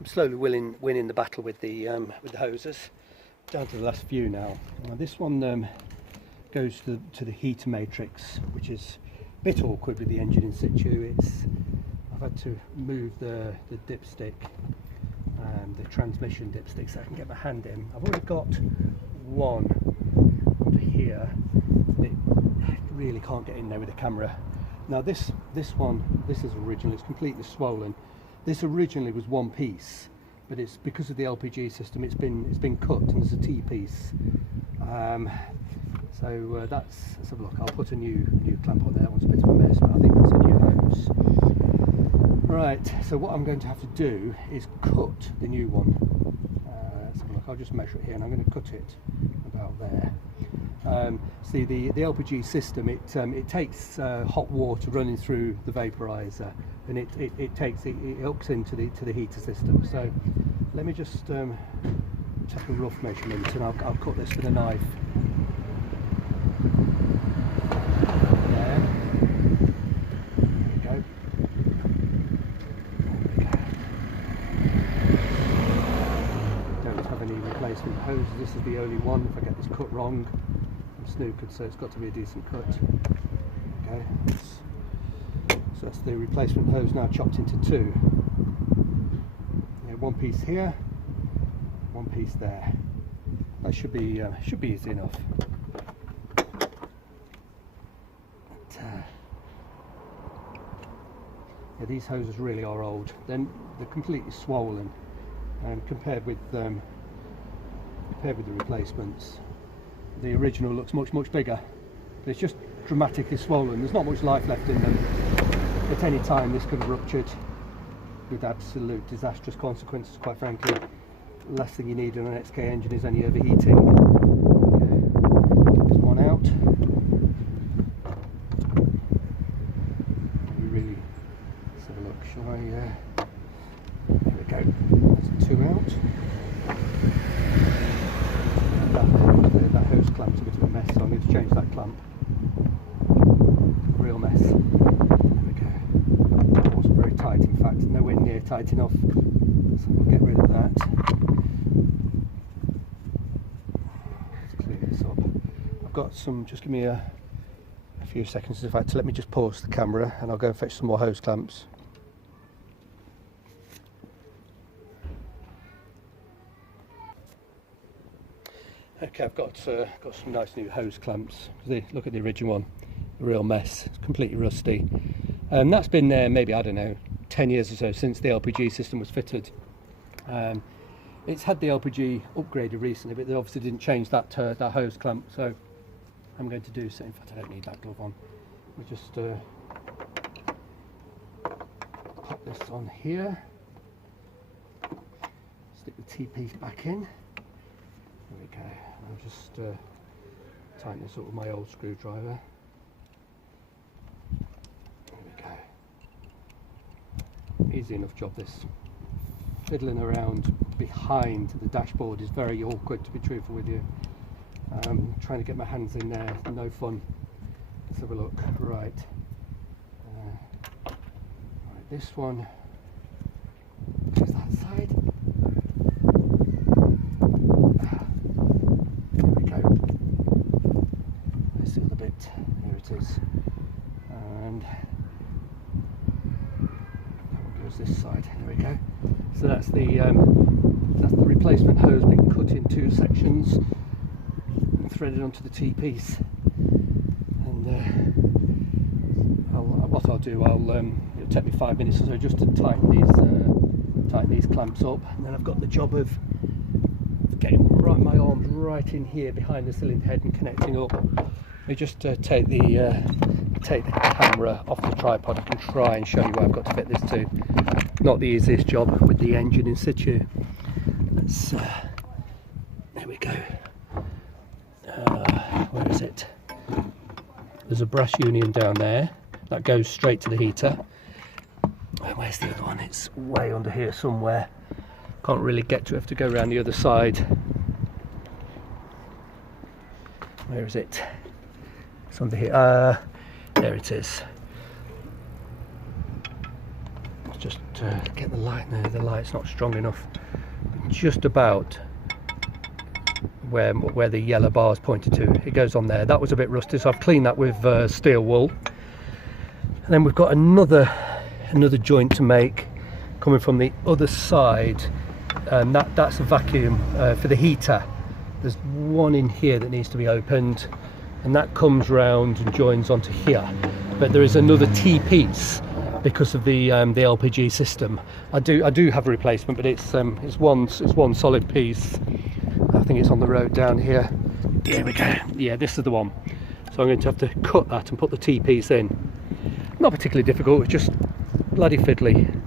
I'm slowly winning the battle with the hoses. Down to the last few now. Now this one goes to the heater matrix, which is a bit awkward with the engine in situ. I've had to move the dipstick, the transmission dipstick, so I can get my hand in. I've already got one under here. It really can't get in there with the camera. Now this one, this is original. It's completely swollen. This originally was one piece, but it's because of the LPG system. It's been cut and there's a T piece. So let's have a look. I'll put a new clamp on there. That one's a bit of a mess, but I think that's a new hose. Right. So what I'm going to have to do is cut the new one. Let's have a look. I'll just measure it here, and I'm going to cut it about there. See, the LPG system, it takes hot water running through the vaporizer, and it hooks into the heater system. So let me just take a rough measurement, and I'll cut this with a knife. There we go. Don't have any replacement hoses. This is the only one. If I get this cut wrong, I'm snookered, so it's got to be a decent cut. Okay, so that's the replacement hose now chopped into two. Yeah, one piece here, one piece there. That should be easy enough. Yeah, these hoses really are old. They're completely swollen, and compared with the replacements, the original looks much bigger. But it's just dramatically swollen. There's not much life left in them. At any time this could have ruptured with absolute disastrous consequences, quite frankly. The last thing you need in an XK engine is any overheating. Okay, get this one out. Really, let's have a look. Shall I? There we go. That's two out. That hose clamp's a bit of a mess, so I'm going to change that clamp. Real mess. There we go. It wasn't very tight, in fact, nowhere near tight enough. So we'll get rid of that. Let's clear this up. I've got some, just give me a few seconds, in fact, to let me just pause the camera and I'll go and fetch some more hose clamps. Okay, I've got some nice new hose clamps. Look at the original one, a real mess. It's completely rusty. That's been there maybe, I don't know, 10 years or so since the LPG system was fitted. It's had the LPG upgraded recently, but they obviously didn't change that hose clamp. So I'm going to do so. In fact, I don't need that glove on. We'll just pop this on here. Stick the T-piece back in. There we go. I'll just tighten this up with my old screwdriver. There we go. Easy enough job this. Fiddling around behind the dashboard is very awkward, to be truthful with you. Trying to get my hands in there, no fun. Let's have a look. Right. Right, this one. There's that side. Here it is, and that one goes this side. There we go. So that's the replacement hose being cut in two sections and threaded onto the T-piece. And what I'll do, it'll take me 5 minutes or so just to tighten these clamps up, and then I've got the job of getting my arms right in here behind the cylinder head and connecting up. We just take the camera off the tripod. I can try and show you where I've got to fit this to. Not the easiest job with the engine in situ. Let's, there we go. Where is it? There's a brass union down there that goes straight to the heater. Where's the other one? It's way under here somewhere. Can't really get to it. I have to go around the other side. Where is it? It's under here. There it is. just get the light there. The light's not strong enough. Just about where the yellow bar is pointed to, it goes on there. That was a bit rusty, so I've cleaned that with steel wool. And then we've got another joint to make coming from the other side, and that's a vacuum for the heater. There's one in here that needs to be opened, and that comes round and joins onto here. But there is another T-piece because of the LPG system. I do have a replacement, but it's one solid piece. I think it's on the road down here. Here we go. Yeah, this is the one. So I'm going to have to cut that and put the T-piece in. Not particularly difficult, it's just bloody fiddly.